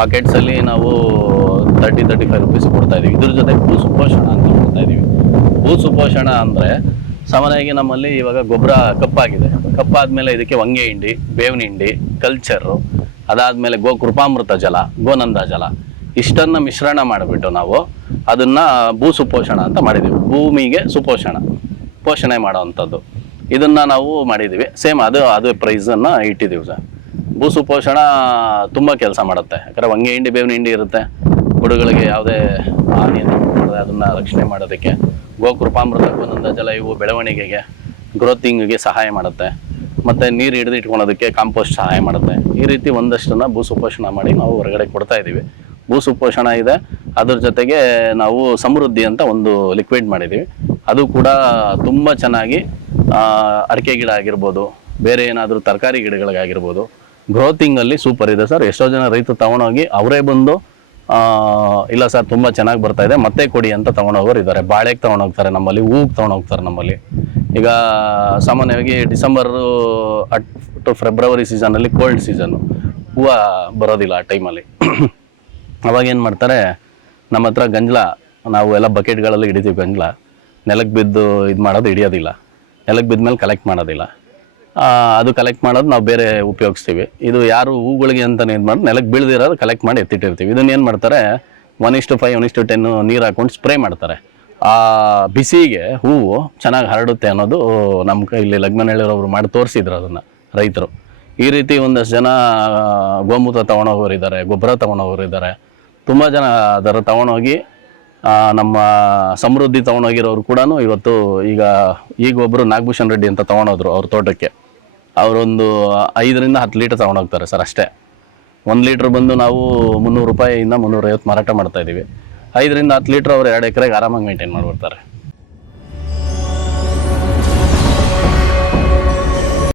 ಪಾಕೆಟ್ಸಲ್ಲಿ ನಾವು 30-35 ರುಪೀಸ್ ಕೊಡ್ತಾ ಇದ್ದೀವಿ. ಇದ್ರ ಜೊತೆ ಭೂ ಸುಪೋಷಣ ಅಂತ ಕೊಡ್ತಾ ಇದ್ದೀವಿ. ಭೂ ಸುಪೋಷಣ ಅಂದರೆ ಸಾಮಾನ್ಯವಾಗಿ ನಮ್ಮಲ್ಲಿ ಇವಾಗ ಗೊಬ್ಬರ ಕಪ್ಪಾದಮೇಲೆ ಇದಕ್ಕೆ ಹೊಂಗೆ ಹಿಂಡಿ, ಬೇವಿನ ಹಿಂಡಿ, ಕಲ್ಚರು, ಅದಾದಮೇಲೆ ಕೃಪಾಮೃತ ಜಲ, ಗೋನಂದ ಜಲ ಇಷ್ಟನ್ನು ಮಿಶ್ರಣ ಮಾಡಿಬಿಟ್ಟು ನಾವು ಅದನ್ನು ಭೂ ಸುಪೋಷಣ ಅಂತ ಮಾಡಿದ್ದೀವಿ. ಭೂಮಿಗೆ ಪೋಷಣೆ ಮಾಡೋವಂಥದ್ದು ಇದನ್ನು ನಾವು ಮಾಡಿದ್ದೀವಿ. ಸೇಮ್ ಅದು ಪ್ರೈಸನ್ನು ಇಟ್ಟಿದ್ದೀವಿ ಸರ್. ಭೂ ಸುಪೋಷಣ ತುಂಬ ಕೆಲಸ ಮಾಡುತ್ತೆ. ಯಾಕಂದರೆ ಹೊಂಗೆ ಹಿಂಡಿ, ಬೇವಿನ ಹಿಂಡಿ ಇರುತ್ತೆ, ಬುಡಗಳಿಗೆ ಯಾವುದೇ ಹಾನಿಯನ್ನು ಮಾಡದೆ ಅದನ್ನು ರಕ್ಷಣೆ ಮಾಡೋದಕ್ಕೆ. ಕೃಪಾಮೃತ, ಗೋನಂದ ಜಲ ಇವು ಬೆಳವಣಿಗೆಗೆ, ಗ್ರೋತಿಂಗಿಗೆ ಸಹಾಯ ಮಾಡುತ್ತೆ. ಮತ್ತು ನೀರು ಹಿಡಿದು ಇಟ್ಕೊಳೋದಕ್ಕೆ ಕಾಂಪೋಸ್ಟ್ ಸಹಾಯ ಮಾಡುತ್ತೆ. ಈ ರೀತಿ ಒಂದಷ್ಟನ್ನು ಭೂ ಸುಪೋಷಣ ಮಾಡಿ ನಾವು ಹೊರಗಡೆ ಕೊಡ್ತಾ ಇದ್ದೀವಿ. ಭೂ ಸುಪೋಷಣ ಇದೆ, ಅದ್ರ ಜೊತೆಗೆ ನಾವು ಸಮೃದ್ಧಿ ಅಂತ ಒಂದು ಲಿಕ್ವಿಡ್ ಮಾಡಿದ್ದೀವಿ. ಅದು ಕೂಡ ತುಂಬ ಚೆನ್ನಾಗಿ ಅಡಿಕೆ ಗಿಡ ಆಗಿರ್ಬೋದು, ಬೇರೆ ಏನಾದರೂ ತರಕಾರಿ ಗಿಡಗಳಿಗಾಗಿರ್ಬೋದು, ಗ್ರೋತಿಂಗಲ್ಲಿ ಸೂಪರ್ ಇದೆ ಸರ್. ಎಷ್ಟೋ ಜನ ರೈತರು ತೊಗೊಂಡೋಗಿ ಅವರೇ ಬಂದು ಇಲ್ಲ ಸರ್ ತುಂಬ ಚೆನ್ನಾಗಿ ಬರ್ತಾ ಇದೆ ಮತ್ತೆ ಕೊಡಿ ಅಂತ ತೊಗೊಂಡೋಗೋರು ಇದ್ದಾರೆ. ಬಾಳೆಗೆ ತೊಗೊಂಡೋಗ್ತಾರೆ ನಮ್ಮಲ್ಲಿ, ಹೂಗೆ ತೊಗೊಂಡೋಗ್ತಾರೆ ನಮ್ಮಲ್ಲಿ. ಈಗ ಸಾಮಾನ್ಯವಾಗಿ ಡಿಸೆಂಬರು ಟು ಫೆಬ್ರವರಿ ಸೀಸನಲ್ಲಿ ಕೋಲ್ಡ್ ಸೀಸನ್ನು, ಹೂವು ಬರೋದಿಲ್ಲ ಆ ಟೈಮಲ್ಲಿ. ಅವಾಗ ಏನು ಮಾಡ್ತಾರೆ, ನಮ್ಮ ಹತ್ರ ಗಂಜಲ, ನಾವು ಎಲ್ಲ ಬಕೆಟ್ಗಳಲ್ಲಿ ಹಿಡಿತೀವಿ ಗಂಜಲ. ನೆಲಕ್ಕೆ ಬಿದ್ದು ಇದು ಮಾಡೋದು ಹಿಡಿಯೋದಿಲ್ಲ, ನೆಲಕ್ಕೆ ಬಿದ್ದ ಮೇಲೆ ಕಲೆಕ್ಟ್ ಮಾಡೋದಿಲ್ಲ. ಅದು ಕಲೆಕ್ಟ್ ಮಾಡೋದು ನಾವು ಬೇರೆ ಉಪಯೋಗಿಸ್ತೀವಿ. ಇದು ಯಾರು ಹೂಗಳಿಗೆ ಅಂತಲೇ ಇದು ಮಾಡಿ ನೆಲಕ್ಕೆ ಬೀಳ್ದಿರೋದು ಕಲೆಕ್ಟ್ ಮಾಡಿ ಎತ್ತಿಟ್ಟಿರ್ತೀವಿ. ಇದನ್ನ ಏನು ಮಾಡ್ತಾರೆ, 1:5, 1:10 ನೀರು ಹಾಕ್ಕೊಂಡು ಸ್ಪ್ರೇ ಮಾಡ್ತಾರೆ. ಆ ಬಿಸಿಗೆ ಹೂವು ಚೆನ್ನಾಗಿ ಹರಡುತ್ತೆ ಅನ್ನೋದು ನಮ್ಮ ಇಲ್ಲಿ ಲಗ್ಮನಹಳ್ಳಿಯವರು ಮಾಡಿ ತೋರಿಸಿದ್ರು ಅದನ್ನು ರೈತರು. ಈ ರೀತಿ ಒಂದಷ್ಟು ಜನ ಗೋಮೂತ್ರ ತೊಗೊಂಡೋಗೋರಿದ್ದಾರೆ, ಗೊಬ್ಬರ ತೊಗೊಂಡೋಗೋರಿದ್ದಾರೆ. ತುಂಬ ಜನ ಅದರ ತೊಗೊಂಡೋಗಿ ನಮ್ಮ ಸಮೃದ್ಧಿ ತೊಗೊಂಡೋಗಿರೋರು ಕೂಡ ಇವತ್ತು ಈಗ ಒಬ್ಬರು ನಾಗಭೂಷಣ್ ರೆಡ್ಡಿ ಅಂತ ತೊಗೊಂಡೋದ್ರು ಅವ್ರ ತೋಟಕ್ಕೆ. ಅವರೊಂದು 5-10 ಲೀಟರ್ ತೊಗೊಂಡೋಗ್ತಾರೆ ಸರ್ ಅಷ್ಟೇ. 1 ಲೀಟ್ರ್ ಬಂದು ನಾವು 300 ರೂಪಾಯಿಯಿಂದ 350 ಮಾರಾಟ ಮಾಡ್ತಾಯಿದ್ದೀವಿ. 5-10 ಲೀಟ್ರ್ ಅವರು 2 ಎಕರೆಗೆ ಆರಾಮಾಗಿ ಮೇಂಟೈನ್ ಮಾಡಿಬಿಡ್ತಾರೆ.